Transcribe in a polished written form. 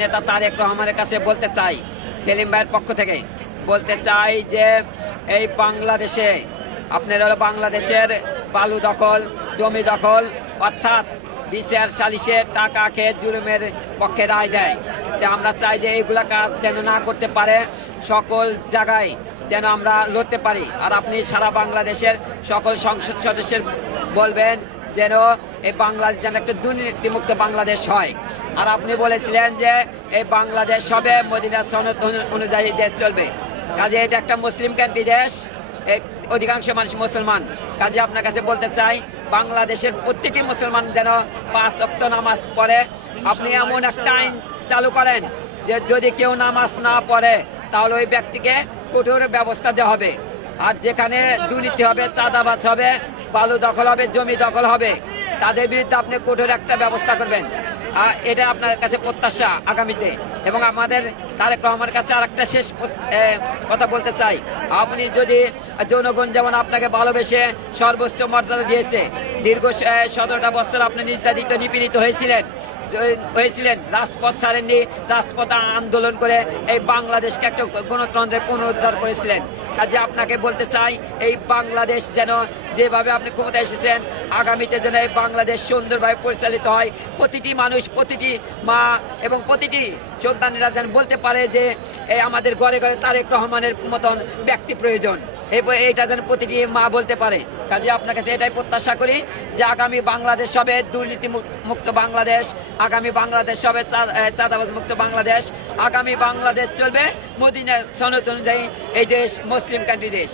নেতা তারেক রহমানের কাছে বলতে চাই, সেলিম ভাইয়ের পক্ষ থেকে বলতে চাই যে এই বাংলাদেশে আপনারা বাংলাদেশের বালু দখল, জমি দখল, অর্থাৎ বিচার সালিশে টাকা খেয়ে জুলুমের পক্ষে রায় দেয়। যে আমরা চাই যে এইগুলা কাজ যেন না করতে পারে, সকল জায়গায় যেন আমরা লড়তে পারি। আর আপনি সারা বাংলাদেশের সকল সংসদ সদস্যের বলবেন যেন এই বাংলাদেশ যেন একটা দুর্নীতিমুক্ত বাংলাদেশ হয়। আর আপনি বলেছিলেন যে এই বাংলাদেশ হবে মদিনা সনদ অনুযায়ী দেশ চলবে। কাজে এটা একটা মুসলিম কান্ট্রি দেশ, অধিকাংশ মানুষ মুসলমান। কাজে আপনার কাছে বলতে চাই বাংলাদেশের প্রত্যেকটি মুসলমান যেন 5 ওয়াক্ত নামাজ পড়ে। আপনি এমন একটা আইন চালু করেন যে যদি কেউ নামাজ না পড়ে তাহলে ওই ব্যক্তিকে কঠোর ব্যবস্থা দেওয়া হবে। আর যেখানে দুর্নীতি হবে, চাঁদাবাজ হবে, বালু দখল হবে, জমি দখল হবে, তাদের বিরুদ্ধে আপনি কঠোর একটা ব্যবস্থা করবেন। এটা আপনার কাছে প্রত্যাশা আগামীতে। এবং আমাদের তারেক রহমানের কাছে আরেকটা শেষ কথা বলতে চাই, আপনি যদি জনগণ যেমন আপনাকে ভালোবেসে সর্বোচ্চ মর্যাদা দিয়েছে, দীর্ঘ 17টা বছর আপনি নির্যাতিত নিপীড়িত হয়েছিলেন, রাজপথ ছাড়েননি, রাজপথ আন্দোলন করে এই বাংলাদেশকে একটা গণতন্ত্রের পুনরুদ্ধার করেছিলেন। কাজে আপনাকে বলতে চাই এই বাংলাদেশ যেন যেভাবে আপনি ক্ষমতায় এসেছেন, আগামীতে যেন এই বাংলাদেশ সুন্দরভাবে পরিচালিত হয়। প্রতিটি মানুষ, প্রতিটি মা এবং প্রতিটি সন্তানেরা যেন বলতে পারে যে এই আমাদের ঘরে ঘরে তারেক রহমানের মতন ব্যক্তি প্রয়োজন। এইটা যেন প্রতিটি মা বলতে পারে। কাজে আপনার কাছে এটাই প্রত্যাশা করি যে আগামী বাংলাদেশ হবে দুর্নীতি মুক্ত বাংলাদেশ, আগামী বাংলাদেশ হবে চাঁদাবাজ মুক্ত বাংলাদেশ, আগামী বাংলাদেশ চলবে মদিনা সনদ অনুযায়ী এই দেশ মুসলিম কান্ট্রি দেশ।